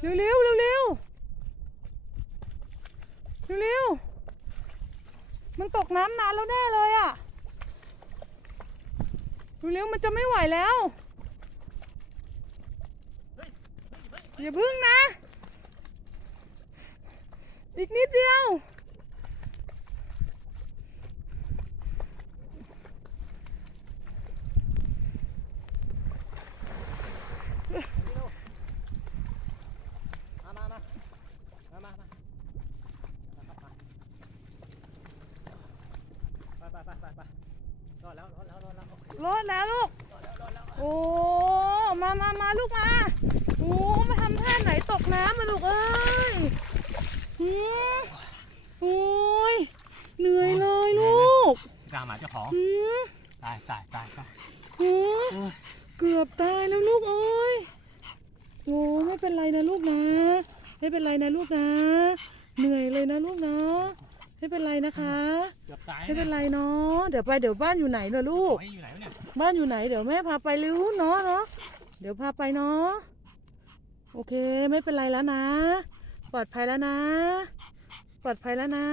เร็วเร็วเร็วเร็วเร็วเร็วมันตกน้ำนานแล้วแน่เลยอะเร็วเร็วมันจะไม่ไหวแล้วอย่าพึ่งนะ อีกนิดเดียว มามามามามามาไปไปไปไปไปรอดแล้วรอดแล้วรอดแล้วรอดแล้วลูกโอ้มามามาลูกมาโอ้มาทำท่าไหนตกน้ำมาลูกเอ้ยหืมโอ้ยเหนื่อยเลยลูกกาหมาเจ้าของหืมตายตายตายตายโอ้เกือบตายแล้วลูกเอ้ยโอ้ไม่เป็นไรนะลูกนะ ไม่เป็นไรนะลูกนะ เหนื่อยเลยนะลูกนะ ไม่เป็นไรนะคะ เกือบตายไม่เป็นไรเนาะ เดี๋ยวไปเดี๋ยวบ้านอยู่ไหนเนอะลูกไอ้อยู่ไหนวะเนี่ยบ้านอยู่ไหนเดี๋ยวแม่พาไปเร็วเนาะเนาะ เดี๋ยวพาไปเนาะ โอเคไม่เป็นไรแล้วนะ ปลอดภัยแล้วนะ ปลอดภัยแล้วนะ